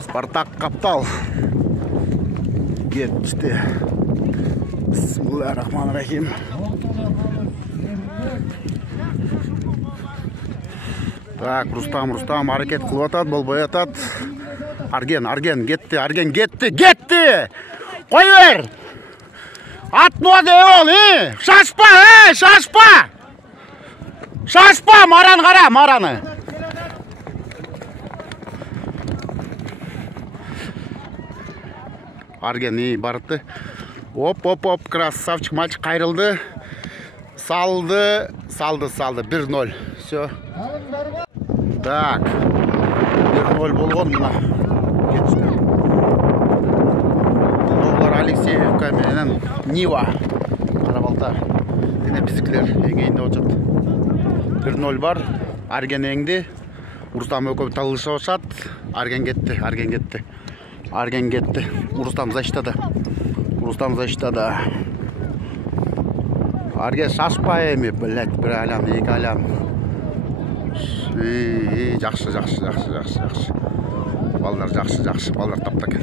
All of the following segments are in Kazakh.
Спартак Каптал geçti. Bismillahirrahmanirrahim. Так, Рустам hareket kılıp atat, bolboy atat. Argen gitti. Koy ver. Atma de ol, Şaşpa, maran kara, maranı. Argen iyi barıttı. Hop, krasavчик мальчик kayırıldı. Saldı. 1-0. Все. Так. 1-0 болған мына. Geçti. Олар Алексеевка менен Нива. Карабалта. Yine bizikler егейінде отыр. 1-0 бар. Арген еңді. Рустам өкөп талыша башат. Арген кетти. Рустам защитада. Арген шашпа эми, блядь, bir алам, екі алам. Жақсы. Балдар жақсы. Балдар тапты екен.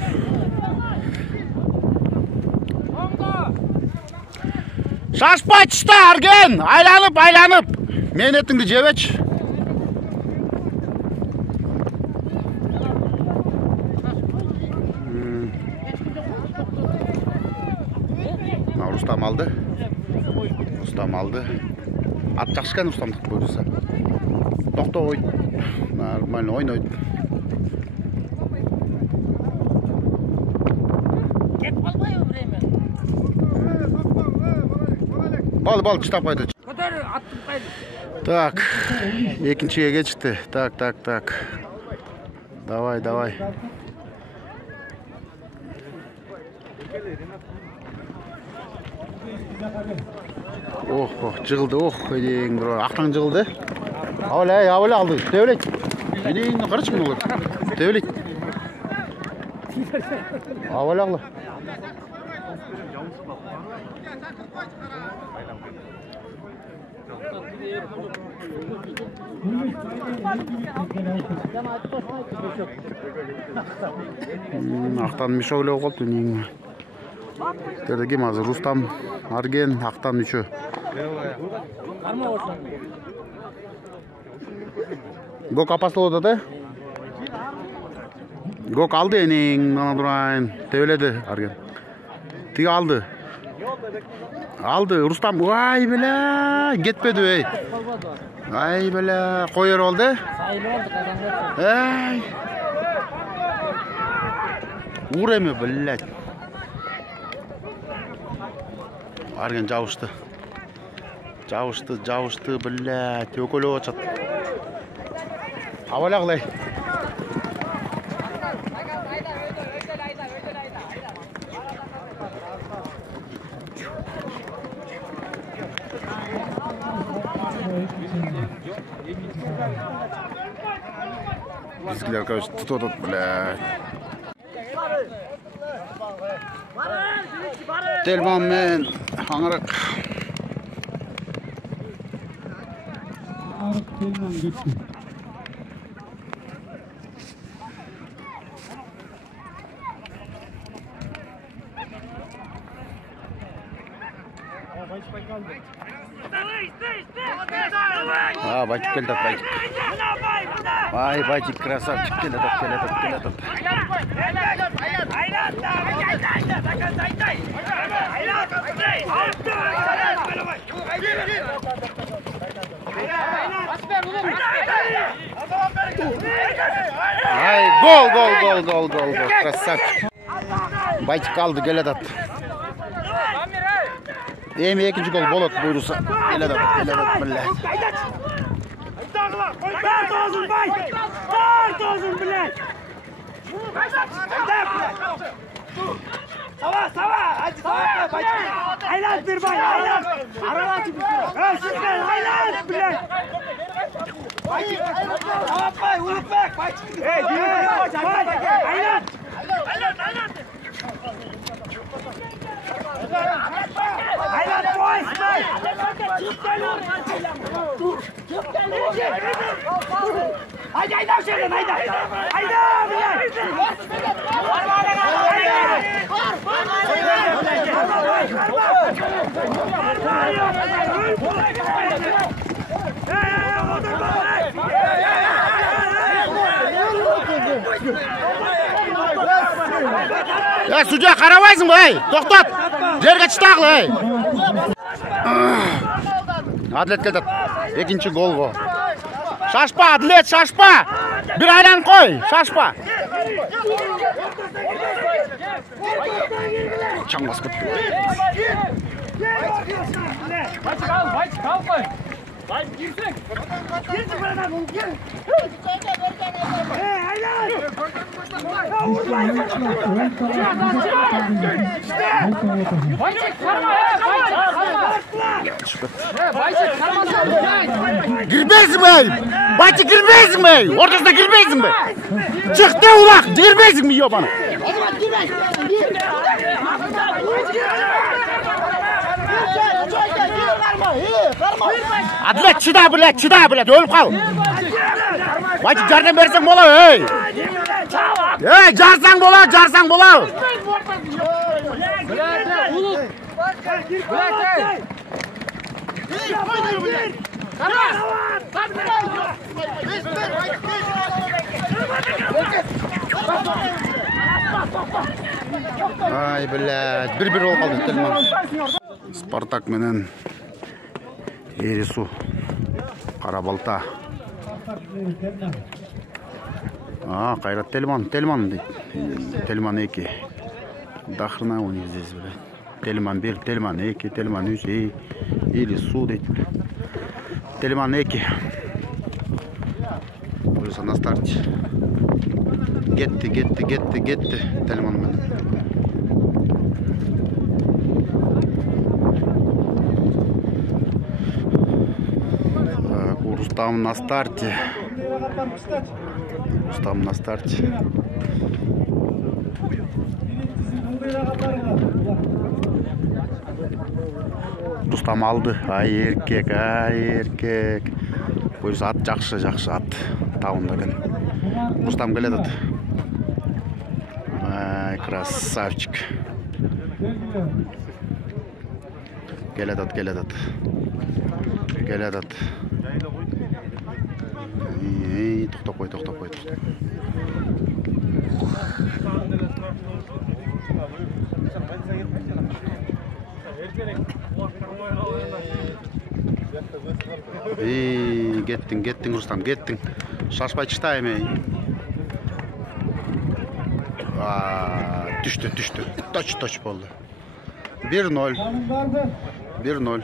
Шашпа түшті, Арген! Айланып! Мен етіңді жебеч. Рустам алды. Ат жақсы екен Рустамдық көрінсе. Тоқта ойды. Нормально ойнайды. Бал читап қайды. Так, екіншіге geçti. Так. Давай. Жығылды, едің бір ақтан жығылды. Авалай алды, тәулет. Едің, қарашы мұны олар. Тәулет. Авалай ағылы. Ақтан меші ойлау қалды, едің. Тердеги мазы Рустам, Арген, ақтан үші. Гок апастылы да? Гок алды енең, нана дұрайын. Тәуледі Арген. Тігі алды. Рустам, ай бәлі, кетпеді өй. Ай бәлі, қойыр олды? Ай. Ур еме, біләд. Арген жауышты, біләд, өкөлі очат. Авал ағылай. Bizgiler karşı tutuyordu, bilәd. Telman men hangırık. Telman geçti. Baycık geldi Baycık. Vay Baycık krasavчик geldi. Ay gol krasavчик. Baycık aldı geldi. Emi ikinci gol bolot buyursa geledi billah. Sava, hadi sava. Aylan bir bay, aylan. Aralatı bir. Aylan billah. Sava bay, vurup bak. Hey, aylan. Aylan boys. Ya судья қарабайсың ба, ей? Тоқтат. Жерге çıtaqlı, ей. Adlet келді. Екінші гол ғой. Шашпа, Adlet, шашпа. Bir ayran koy, şaşpa. Çam baskıt. Girmezsin bey. Bahçe girmezsin bey. Ortasına girmezsin bey. Çıktı ulak. Girmezsin mi yiyor bana? Adlet çıda bilet. Ölüp kal. Bahçe jardan bersen bola hey. Hey jarsan bola. Ay блядь, bir ol kaldı Telman. Spartak menen Erisu Karabalta. Kayrat Telman deydi. Telman 2. Daxrına oynuyoruz biz böyle. Telman 1, Telman 2, Telman 3, Erisu deydi. Telman 2. Buyursa na start. Gitti. Telman menen. Рустам на старте. Рустам aldı. Ay erkek. Buyursa at жақсы at. Тауында екен. Рустам келеді. Ay красавчик. Келеді. Тоқтап қой. Кеттің Рустам, кеттің. Шашпай чыштайым, ей. Düştü. Toç болды. 1-0.